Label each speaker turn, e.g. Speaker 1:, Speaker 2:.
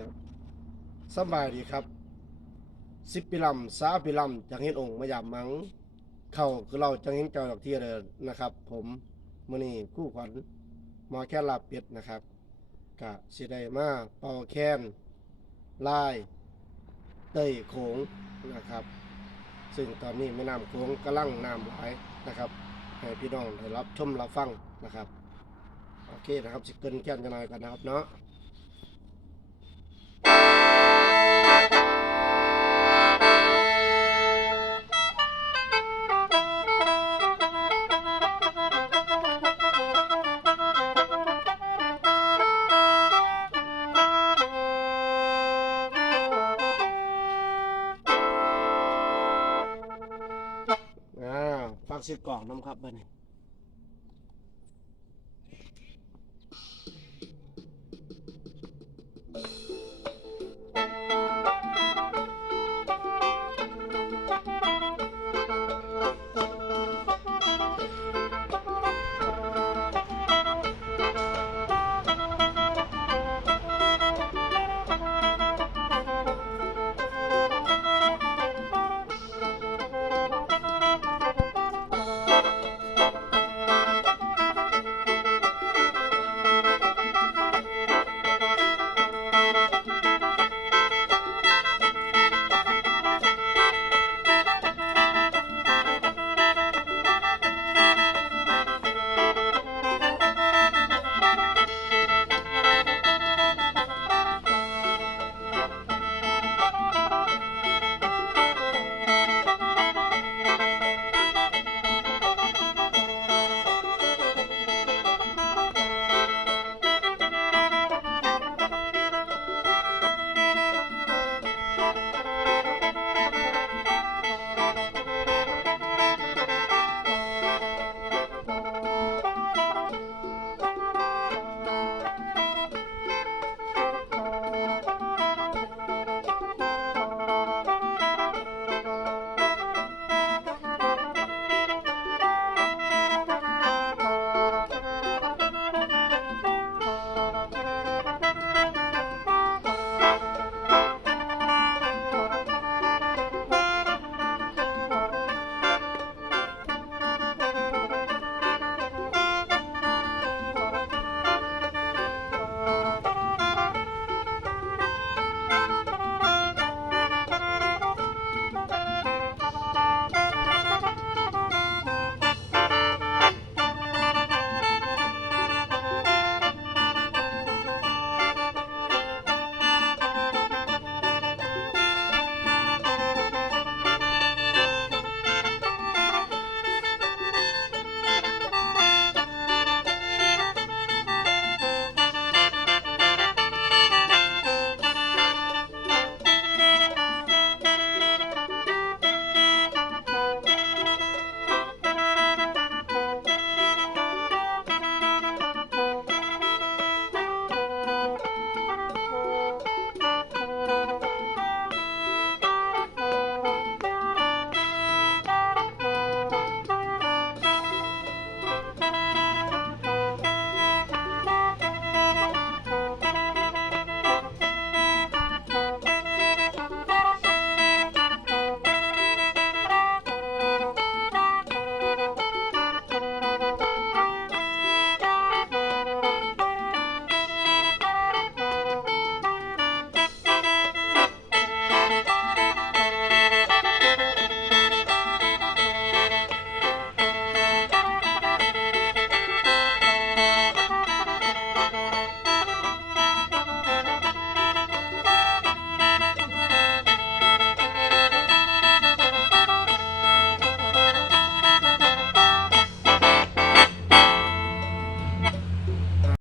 Speaker 1: ครับสบายดีครับสิบปีลำสาปีลำจังเห็นองค์มายามมัง เข้าคือเราจังเห็นเจ้าดอกเทียเลยนะครับ ผมมื้อนี้คู่ขวัญมอแค่ลาบเป็ดนะครับกะสิได้มาเป่าแคนลาย เตยโขงนะครับ ซึ่งตอนนี้แม่น้ำโขงกำลังน้ำไหลนะครับให้พี่น้องได้รับชมรับฟังนะครับโอเคนะครับสิเกินแค่นจะหน่อยกันนะครับเนาะ อ้าวฟังสิกล่องน้ำครับเบอร์นี้